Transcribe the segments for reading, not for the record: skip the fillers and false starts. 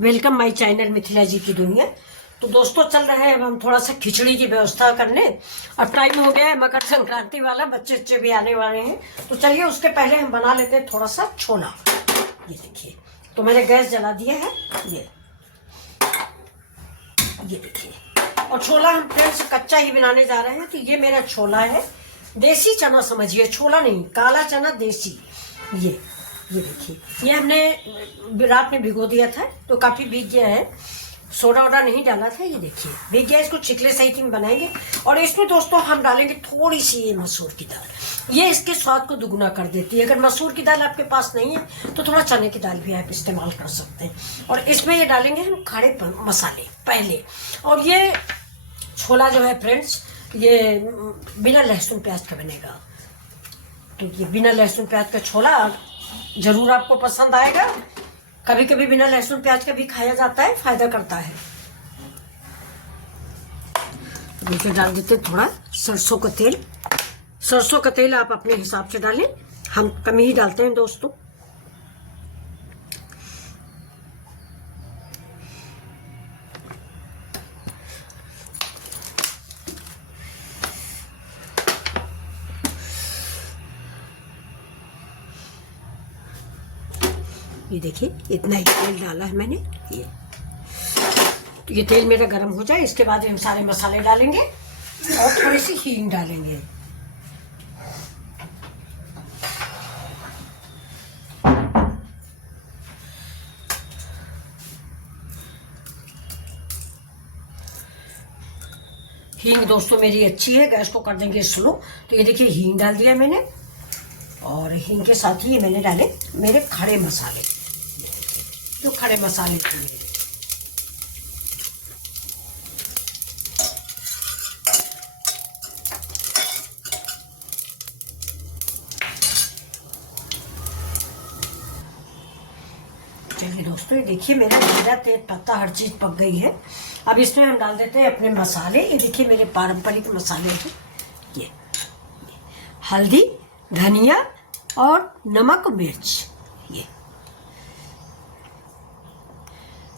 Welcome my channel Mithila जी की दुनिया। तो दोस्तों चल रहे हैं अब हम थोड़ा सा खिचड़ी की व्यवस्था करने। अब टाइम हो गया है मकर संक्रांति वाला, बच्चे भी आने वाले हैं। तो चलिए उसके पहले हम बना लेते हैं थोड़ा सा छोला। ये देखिए, तो मैंने गैस जला दिया है। ये देखिए, और छोला हम फ्रेंड्स कच्चा ही बनाने जा रहे हैं। तो ये मेरा छोला है, देसी चना समझिए, छोला नहीं, काला चना देसी। ये देखिए, ये हमने रात में भिगो दिया था तो काफी भीग गया है, सोडा वोडा नहीं डाला था। ये देखिए भीग गया, इसको छिकले सहित हम बनाएंगे। और इसमें दोस्तों हम डालेंगे थोड़ी सी ये मसूर की दाल, ये इसके स्वाद को दुगुना कर देती है। अगर मसूर की दाल आपके पास नहीं है तो थोड़ा चने की दाल भी आप इस्तेमाल कर सकते हैं। और इसमें ये डालेंगे हम खड़े मसाले पहले। और ये छोला जो है फ्रेंड्स, ये बिना लहसुन प्याज का बनेगा। तो ये बिना लहसुन प्याज का छोला जरूर आपको पसंद आएगा। कभी कभी बिना लहसुन प्याज का भी खाया जाता है, फायदा करता है। देखिए डाल देते थोड़ा सरसों का तेल। सरसों का तेल आप अपने हिसाब से डालें, हम कम ही डालते हैं दोस्तों। ये देखिए इतना ही तेल डाला है मैंने। ये तेल मेरा गर्म हो जाए, इसके बाद हम सारे मसाले डालेंगे और थोड़ी सी हींग डालेंगे। हींग दोस्तों मेरी अच्छी है, गैस को कर देंगे स्लो। तो ये देखिए हींग डाल दिया मैंने, और हींग के साथ ही मैंने डाले मेरे खड़े मसाले, जो खड़े मसाले थे। चलिए दोस्तों, ये देखिए मेरा जीरा तेज पत्ता हर चीज पक गई है। अब इसमें हम डाल देते हैं अपने मसाले। ये देखिए मेरे पारंपरिक मसाले हैं, ये हल्दी, धनिया और नमक मिर्च। ये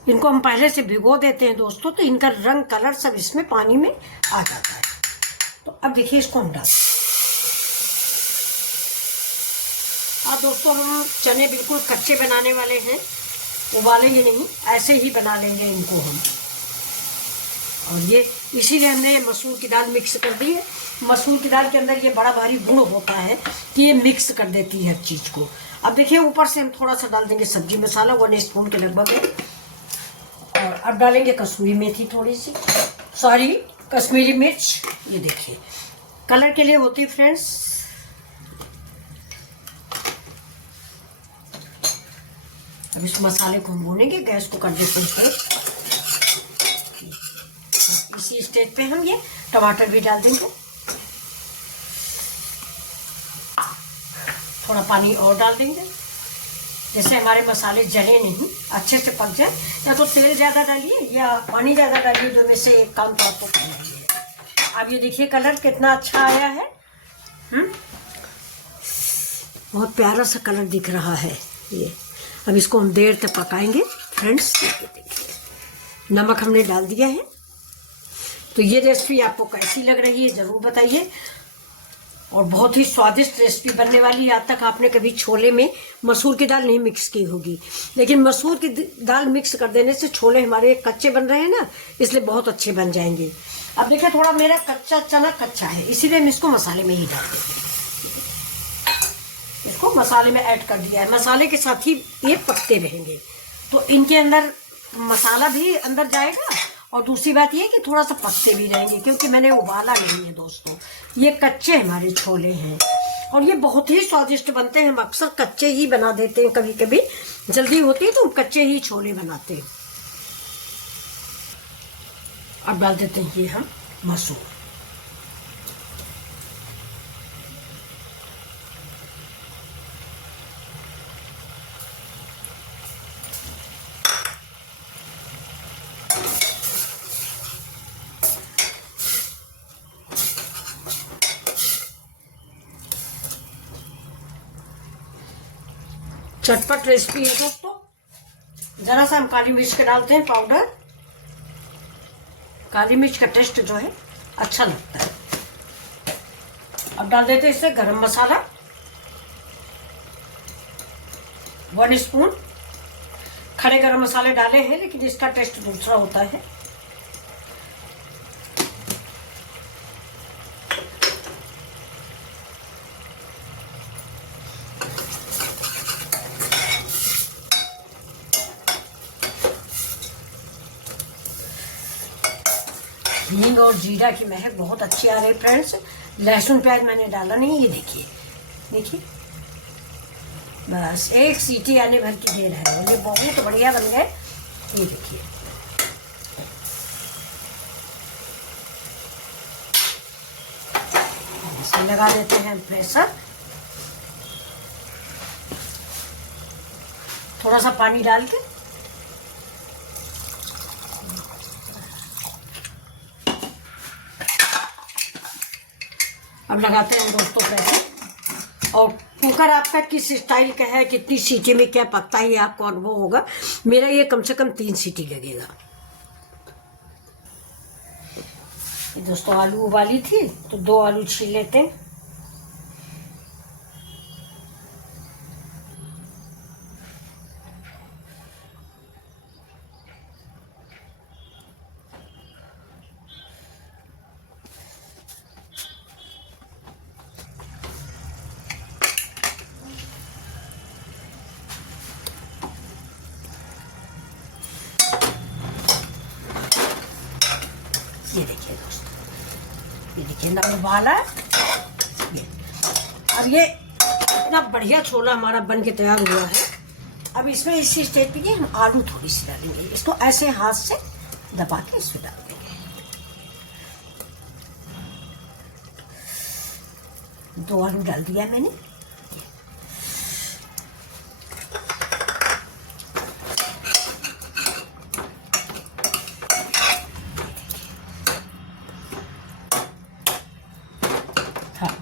इनको हम पहले से भिगो देते हैं दोस्तों, तो इनका रंग कलर सब इसमें पानी में आ जाता है। तो अब देखिए इसको हम डालते हैं। अब दोस्तों हम चने बिल्कुल कच्चे बनाने वाले हैं, उबालेंगे नहीं, ऐसे ही बना लेंगे इनको हम। और ये इसीलिए हमने मसूर की दाल मिक्स कर दी है। मसूर की दाल के अंदर ये बड़ा भारी गुण होता है कि ये मिक्स कर देती है हर चीज को। अब देखिए ऊपर से हम थोड़ा सा डाल देंगे सब्जी मसाला, 1 स्पून के लगभग है। और अब डालेंगे कसूरी मेथी थोड़ी सी, सॉरी कश्मीरी मिर्च। ये देखिए कलर के लिए होती है फ्रेंड्स। अब इस मसाले को हम भूनेंगे, गैस को कर देते हैं। इसी स्टेज पे हम ये टमाटर भी डाल देंगे। थोड़ा पानी और डाल देंगे, जैसे हमारे मसाले जले नहीं, अच्छे से पक जाए। या तो तेल ज़्यादा डालिए या पानी ज़्यादा डालिए, जो में से एक काम तो आपको करना है। अब ये देखिए कलर कितना अच्छा आया है। बहुत प्यारा सा कलर दिख रहा है ये। अब इसको हम देर तक पकाएंगे फ्रेंड्स। देखिए नमक हमने डाल दिया है। तो ये रेसिपी आपको कैसी लग रही है ज़रूर बताइए। और बहुत ही स्वादिष्ट रेसिपी बनने वाली है। आज तक आपने कभी छोले में मसूर की दाल नहीं मिक्स की होगी, लेकिन मसूर की दाल मिक्स कर देने से छोले हमारे कच्चे बन रहे हैं ना, इसलिए बहुत अच्छे बन जाएंगे। अब देखिए थोड़ा मेरा कच्चा चना कच्चा है, इसीलिए हम इसको मसाले में ही डाल देते हैं। इसको मसाले में ऐड कर दिया है, मसाले के साथ ही ये पकते रहेंगे, तो इनके अंदर मसाला भी अंदर जाएगा। और दूसरी बात ये कि थोड़ा सा पकते भी रहेंगे, क्योंकि मैंने उबाला नहीं है दोस्तों। ये कच्चे हमारे छोले हैं और ये बहुत ही स्वादिष्ट बनते हैं। हम अक्सर कच्चे ही बना देते हैं, कभी कभी जल्दी होती है तो हम कच्चे ही छोले बनाते हैं। अब डाल देते हैं ये हम मसूर। चटपट रेसिपी है दोस्तों, जरा सा हम काली मिर्च का डालते हैं पाउडर। काली मिर्च का टेस्ट जो है अच्छा लगता है। अब डाल देते हैं इससे गरम मसाला 1 स्पून। खड़े गरम मसाले डाले हैं लेकिन इसका टेस्ट दूसरा होता है। हींग और जीरा की महक बहुत अच्छी आ रही है फ्रेंड्स। लहसुन प्याज मैंने डाला नहीं, ये देखिए देखिए, बस एक सीटी आने भर की देर है। ये बहुत बढ़िया बन गए, ये देखिए। इसे लगा देते हैं प्रेशर। थोड़ा सा पानी डाल के अब लगाते हैं दोस्तों प्रेशर। और कुकर आपका किस स्टाइल का है, कितनी सीटी में क्या पकता है, ये आपको अनुभव होगा। मेरा ये कम से कम 3 सीटी लगेगा। दोस्तों आलू उबाली थी तो 2 आलू छील लेते हैं। ये देखिए दोस्तों, ये देखिए ना उबाला ये। अब ये इतना बढ़िया छोला हमारा बन के तैयार हुआ है। अब इसमें इस स्टेज पे हम आलू थोड़ी सी डालेंगे। इसको ऐसे हाथ से दबा के इसमें डाल देंगे। 2 आलू डाल दिया मैंने।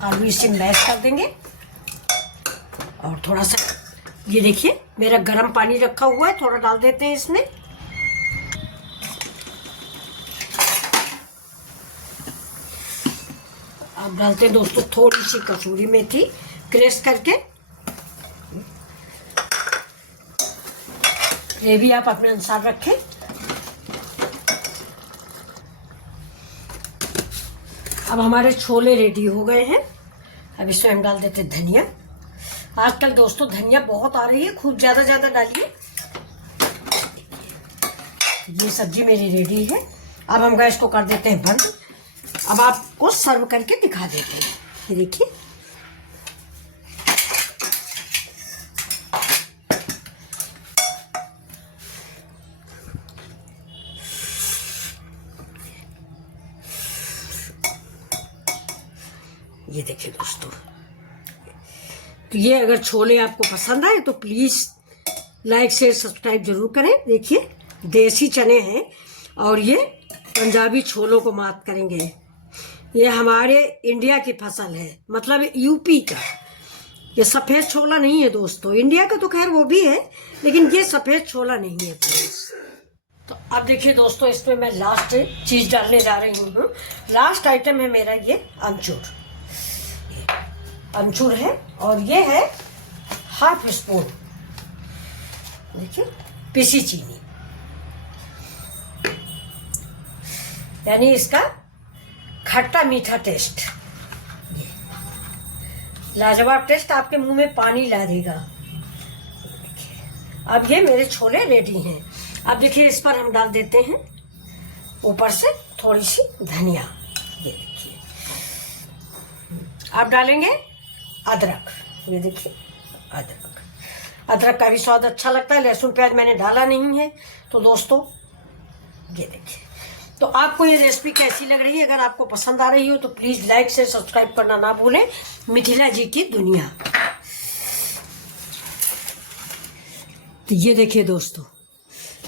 आलू इसे मैश कर देंगे। और थोड़ा सा ये देखिए मेरा गर्म पानी रखा हुआ है, थोड़ा डाल देते हैं इसमें। अब डालते हैं दोस्तों थोड़ी सी कसूरी मेथी क्रश करके। ये भी आप अपने अनुसार रखें। अब हमारे छोले रेडी हो गए हैं। अब इसमें हम डाल देते हैं धनिया। आजकल दोस्तों धनिया बहुत आ रही है, खूब ज़्यादा ज़्यादा डालिए। ये सब्जी मेरी रेडी है। अब हम गैस को कर देते हैं बंद। अब आपको सर्व करके दिखा देते हैं। ये देखिए ये देखिए दोस्तों। तो ये अगर छोले आपको पसंद आए तो प्लीज़ लाइक शेयर सब्सक्राइब जरूर करें। देखिए देसी चने हैं और ये पंजाबी छोलों को मात करेंगे। ये हमारे इंडिया की फसल है, मतलब यूपी का। ये सफ़ेद छोला नहीं है दोस्तों। इंडिया का तो खैर वो भी है, लेकिन ये सफ़ेद छोला नहीं है प्लीज़। तो अब देखिए दोस्तों, इसमें मैं लास्ट चीज़ डालने जा रही हूँ। लास्ट आइटम है मेरा ये अमचूर। अमचूर है और ये है ½ स्पून देखिए पिसी चीनी, यानी इसका खट्टा मीठा टेस्ट। ये लाजवाब टेस्ट, आपके मुंह में पानी ला देगा। अब ये मेरे छोले रेडी हैं। अब देखिए इस पर हम डाल देते हैं ऊपर से थोड़ी सी धनिया। ये देखिए आप डालेंगे अदरक। ये देखिए अदरक, अदरक का भी स्वाद अच्छा लगता है। लहसुन प्याज मैंने डाला नहीं है। तो दोस्तों ये देखिए, तो आपको ये रेसिपी कैसी लग रही है? अगर आपको पसंद आ रही हो तो प्लीज़ लाइक से सब्सक्राइब करना ना भूलें। मिथिला जी की दुनिया। तो ये देखिए दोस्तों,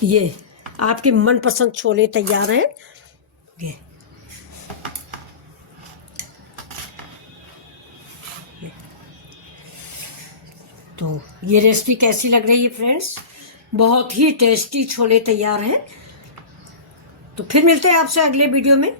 ये आपके मनपसंद छोले तैयार हैं। ये तो ये रेसिपी कैसी लग रही है फ्रेंड्स? बहुत ही टेस्टी छोले तैयार हैं। तो फिर मिलते हैं आपसे अगले वीडियो में।